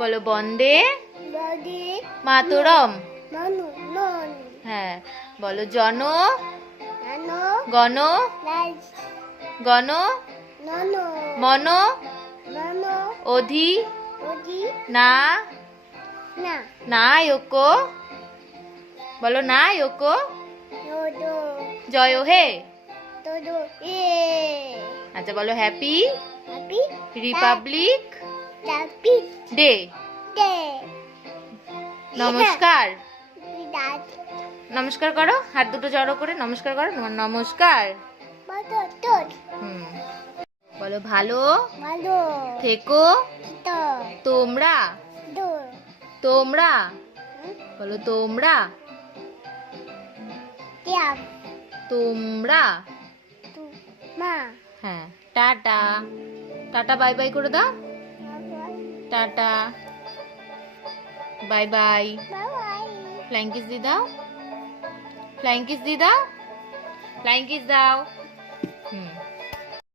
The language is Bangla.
বলো বন্দে মাতরম। হ্যাঁ, বলো জন গণ গণ মন অধি না নায়ক। বলো নায়ক জয় হে। আচ্ছা, বলো হ্যাপি রিপাবলিক ডে। নমস্কার, নমস্কার করো, হাত দুটো জড়ো করে নমস্কার করো। নমস্কার। বলো ভালো থেকো তোমরা। তোমরা বলো তোমরা তোমরা। হ্যাঁ, টাটা। টাটা বাই বাই করে দাও। Tata bye bye. Flying kiss দিয়ে দাও। ফ্লাইং কিস দিয়ে দাও। ফ্লাইং কিস দাও।